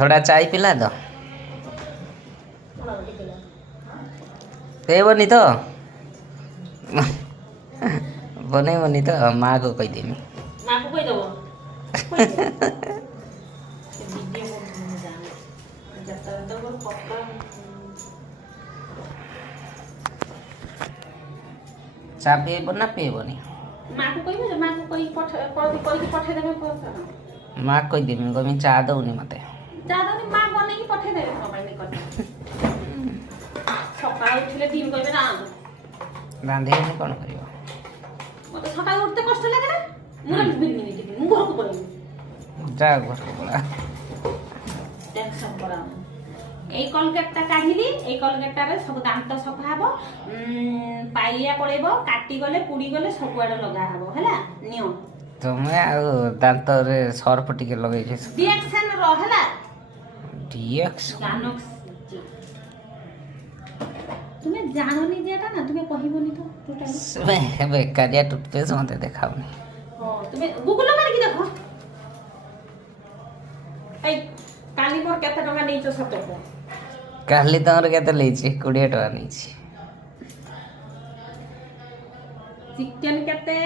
थोड़ा चाय पिला दो पेबनी तो बनेबनी तो माँ को कहीदेमी माँ को कही दबो चा पिएब ना पिएबनी माँ को कही माँ को कही पठे देबे माँ कहीदेमी कमी चा दौनी मत दादा ने माँ बने की पठे देबे मोबाइल कर सकाळ उठिले दिन कहबे ना रांधेनी कौन कर मते सकाळ उठते कष्ट लागे ना मुरा बिन बिन मु घर को पळेबे जा घर को पड़ा टेंशन करा এই কলগেটটা কাঢ়িলি এই কলগেটটারে সব দাঁত সফা হবো পাইলিয়া পড়েব কাটি গলে পুড়ি গলে ସବୁଆଡେ ଲଗା ହବ ହେଲା ନିଅ ତୁମେ ଆଉ ଦାନ୍ତରେ ସର୍ଫ ଟିକେ ଲଗେଇକି ଡିଏକ୍ସନ ର ହେଲା ଡିଏକ୍ସ ଗାନକ୍ସ ତୁମେ ଜାଣନି ଯେଟା ନା ତୁମେ କହିବନି ତ ଟୋଟାଲି ବେକାରିଆ ଟୁଥପେଷ୍ଟ ମତେ ଦେଖାଉନି ହଁ ତୁମେ ଗୁଗଲ ମାରିକି ଦେଖ এই কালি মোর কেতে টাকা নেইছো সতক କାଲି ତମର କେତେ ନେଇଛି 20 ଟଙ୍କା ନେଇଛି ଚିକେନ କେତେ